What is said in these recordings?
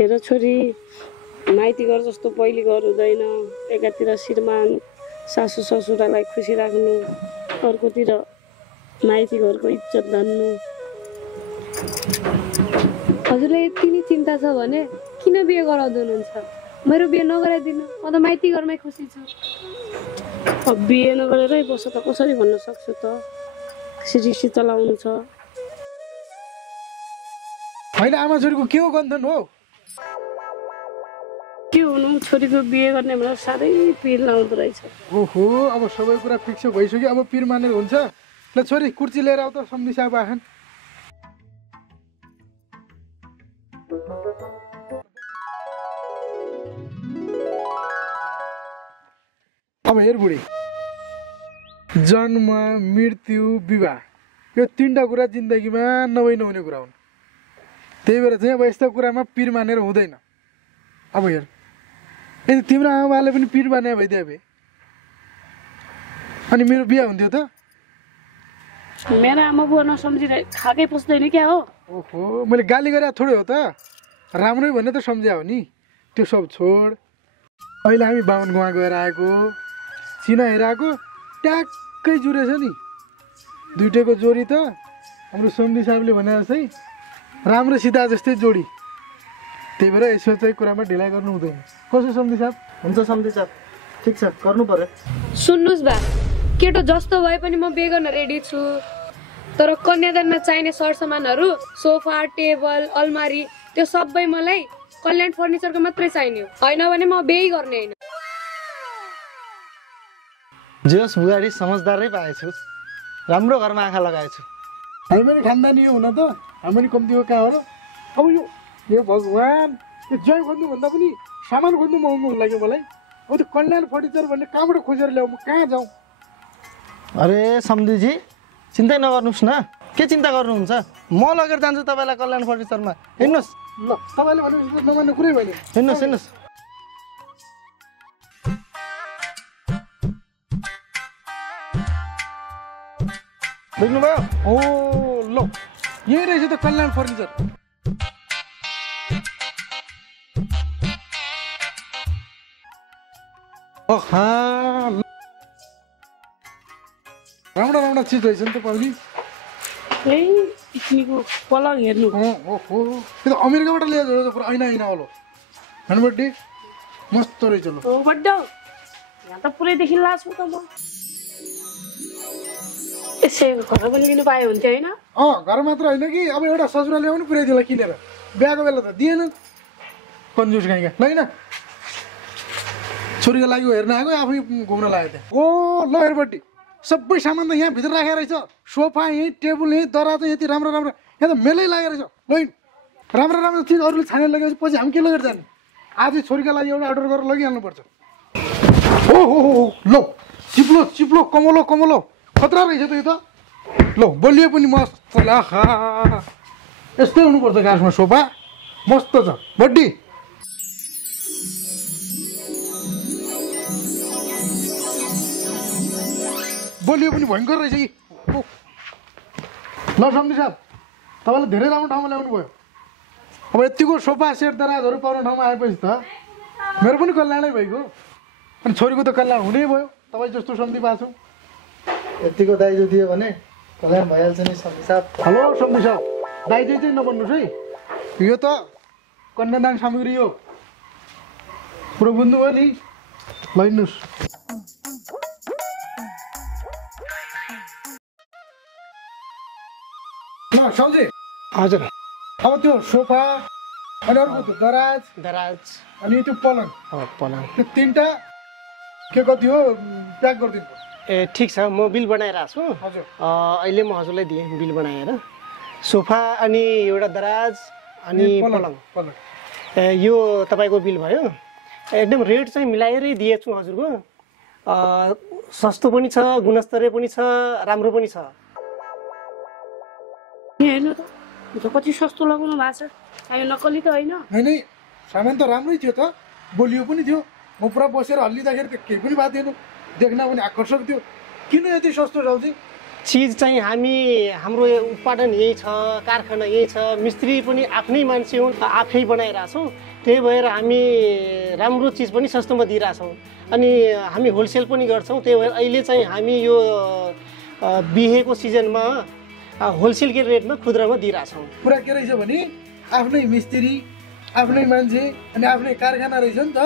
हेर छोरी, माइती घर जस्तो पहिले घर हुँदैन। एकातिर श्रीमान सासू ससुरालाई खुसी राख्नु, अर्कोतिर माइती घरको इज्जत धान्नु। हजुरलाई यति नै चिन्ता छ भने किन बिहे गराउँदै हुनुहुन्छ? मेरो बिहे नगराइदिनु, म त माइती घरमै खुसी छु। अब बिहे नगरेरै बस्छ त कसरी भन्न सक्छु त? सिरिसी चलाउनु छ। होइन आमा छोरीको के हो गन्थन हो? के हुनु, छोरीको बिहे गर्ने भनेर साह्रै पिर लाउँदो रहेछ। ओहो, अब सबै कुरा फिक्स भइसक्यो, अब पिर मानेर हुन्छ। ल छोरी कुर्ची लिएर आऊ त, सम्धी साहब आछन्। अब हेर बुढी, जन्म, मृत्यु, विवाह यो तीनटा कुरा जिन्दगीमा नहुने कुरा हुन्। त्यही भएर चाहिँ अब यस्ता कुरामा पिर मानेर हुँदैन। अब हेर, यदि तिम्रो आमाबाले पनि पिर माने भइदिए भए अनि मेरो बिहा हुन्थ्यो त? मेरो आमा बुवा नसम्झिरहे खाकै पस्दैन क्या हो? ओहो, मैले गाली गरे थोरै हो त, राम्रै भने त सम्झ्या हो नि। त्यो सब छोड, अहिले हामी बाहुन गाउँ गएर आएको, चिना हेर आएको, ट्याक्कै जुरेछ नि। दुइटैको जोडी त हाम्रो सम्धी साहबले भने जस्तै राम्रो सिधा जस्तै जोडी। त्यही भएर यसो चाहिँ कुरामा ढिलाइ गर्नु हुँदैन। कसो सम्धी साहब? हुन्छ सम्धी साहब, ठिक छ, गर्नु पर्यो। सुन्नुहोस् बा, केटो जस्तो भए पनि म बिहे गर्न रेडी छु। तर कन्यादानमा चाहिने सरसामानहरू, सोफा, टेबल, अलमारी, त्यो सबै मलाई कल्याण फर्निचरको मात्रै चाहिने हो। होइन भने म बिहे गर्ने होइन। जोस् बुहारी समझदारै पाएछु, राम्रो घरमा आँखा लगाएछु। हामी पनि खानदानी हो हुन त, हामी पनि कम्ती हो कहाँ हो र? अब यो भगवान्, यो जय खोज्नुभन्दा पनि सामान खोज्नु महँगो हुन लाग्यो मलाई। अब त्यो कल्याण फर्निचर भन्ने कहाँबाट खोजेर ल्याऊ, म कहाँ जाउँ? अरे सम्धीजी, चिन्तै नगर्नुहोस् न, के चिन्ता गर्नुहुन्छ? म लगेर जान्छु तपाईँलाई कल्याण फर्निचरमा। हिँड्नुहोस्। ल, तपाईँले भनेपछि नमान्ने कुरै होइन। हिँड्नुहोस् हिँड्नुहोस्। बुझ्नुभयो? ओ ल, यही रहेछ त कल्याण फर्निचर। राम्रा राम्रा चिज रहेछ नि त पाउली। पिकनिकको पलङ हेर्नु। ओहो, त्यो त अमेरिकाबाट ल्याएर पुरा ऐना ऐना होला। हेर्नु मस्त रहेछ। ल हो बड्डो, यहाँ त पुरैदेखि लाछु त म। यसै घर पनि लिनु पाए हुन्थ्यो होइन? घर मात्र होइन कि, अब एउटा ससुराले पनि पुऱ्याइदिएला किनेर। बिहाको बेला त दिएन, कन्जुस गाईका। ल छोरीको लागि हेर्न आएको, आफै घुम्न लाग्यो त्यहाँ। ओ ल हेरपट्टि सबै सामान त यहाँ भित्र राखेर रहेछ। सोफा यहीँ, टेबल यहीँ, दराज यति राम्रो राम्रो, यहाँ त मेलै लागेको रहेछ। ल राम्रो राम्रो चिज अरूले छानेर लगेपछि पछि हामी के लगेर जाने? आज छोरीका लागि एउटा अर्डर गरेर लगिहाल्नुपर्छ। ओहो ल, चिप्लो चिप्लो, कमलो कमलो, खतरा रहेछ त यो त। ल बलियो पनि मस्त। आहा, यस्तै हुनुपर्छ गाछमा सोफा, मस्त छ बड्डी। बलियो पनि भयङ्कर रहेछ कि। ल सम्धी साहब, तपाईँले धेरै राम्रो ठाउँमा ल्याउनु भयो। अब यतिको सोफा सेट दराजहरू पाउने ठाउँमा आएपछि त मेरो पनि कल्याणै भइगयो, अनि छोरीको त कल्याण हुनै भयो। तपाईँ जस्तो सम्धी पाएको छु। यतिको दाइजो दियो भने कल्याण भइहाल्छ नि सम्धी साहब। हेलो सम्धी साहब, दाइजो चाहिँ नबन्नुहोस् है, यो त कन्यादान सामग्री हो। कुरो बुझ्नुभयो नि? ल हिँड्नुहोस्। ल सम्झे। हजुर। अब त्यो सोफा अनि अर्को त्यो दराज अनि त्यो पलङ, पलङ, त्यो तिनवटा के कति हो प्याक गरिदिनु। ए ठिक छ, म बिल बनाइरहेको छु। हजुर, अहिले म हजुरलाई दिएँ बिल बनाएर। सोफा अनि एउटा दराज अनि पलङ। यो तपाईँको बिल भयो। एकदम रेट चाहिँ मिलाएरै दिएछु हजुरको। सस्तो पनि छ, गुणस्तरीय पनि छ, राम्रो पनि छ। हेर्नु त कति सस्तो लगाउनु भएको छ। हामी नक्कली त होइन। होइन, सामान त राम्रै थियो त, बोलियो पनि थियो। म पुरा बसेर हल्लिँदाखेरि त केही पनि भएको थिएन, देख्न पनि आकर्षक थियो। किन यति सस्तो जाउँछ? चिज चाहिँ हाम्रो उत्पादन यही छ, कारखाना यही छ, मिस्त्री पनि आफ्नै मान्छे हुन्, आफै बनाइरहेछौँ। त्यही भएर हामी राम्रो चिज पनि सस्तोमा दिइरहेछौँ अनि हामी होलसेल पनि गर्छौँ। त्यही भएर अहिले चाहिँ हामी यो बिहेको सिजनमा होलसेल रेटमा खुद्रामा दिइरहेछौँ। कुरा के रहेछ भने आफ्नै मिस्त्री, आफ्नै मान्छे अनि आफ्नै कारखाना रहेछ नि त।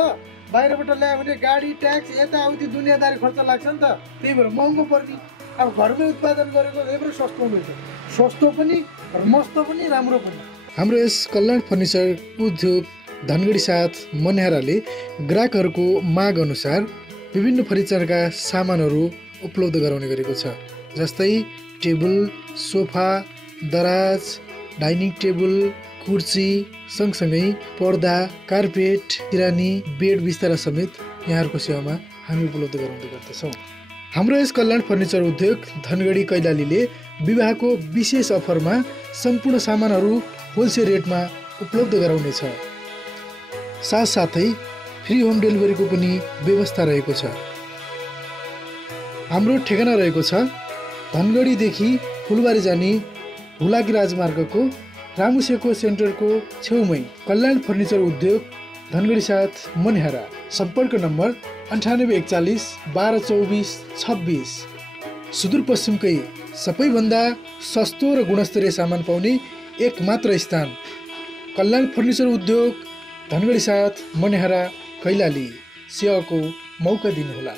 बाहिरबाट ल्यायो भने गाडी, ट्याक्स, यताउति दुनियाँदारी खर्च लाग्छ नि त। त्यही भएर महँगो पर्ने। अब घरमै उत्पादन गरेको एकदमै सस्तो रहेछ, सस्तो पनि र मस्त पनि राम्रो पनि। हाम्रो यस कल्याण फर्निचर उद्योग धनगढी 7 मनिहाराले ग्राहकहरूको माग अनुसार विभिन्न फर्निचरका सामानहरू उपलब्ध गराउने गरेको छ। जस्तै टेबल, सोफा, दराज, डाइनिङ टेबल, कुर्सी, सँगसँगै पर्दा, कार्पेट, सिरानी, बेड बिस्तारा समेत यहाँहरूको सेवामा हामी उपलब्ध गराउँदै गर्दछौँ। हाम्रो यस कल्याण फर्निचर उद्योग धनगढी कैलालीले विवाहको विशेष अफरमा सम्पूर्ण सामानहरू होलसेल रेटमा उपलब्ध गराउनेछ। साथसाथै फ्री होम डेलिभरीको पनि व्यवस्था रहेको छ। हाम्रो ठेगाना रहेको छ धनगढीदेखि फुलबारी जाने हुलाकी राजमार्गको रामुसेको सेन्टरको छेउमै कल्याण फर्निचर उद्योग धनगढी 7 मनिहारा। सम्पर्क नम्बर 9841 1224 26। सुदूरपश्चिमकै सबैभन्दा सस्तो र गुणस्तरीय सामान पाउने एक मात्र स्थान कल्याण फर्निचर उद्योग धनगढी 7 मनिहारा कैलाली। सेवाको मौका दिनुहोला।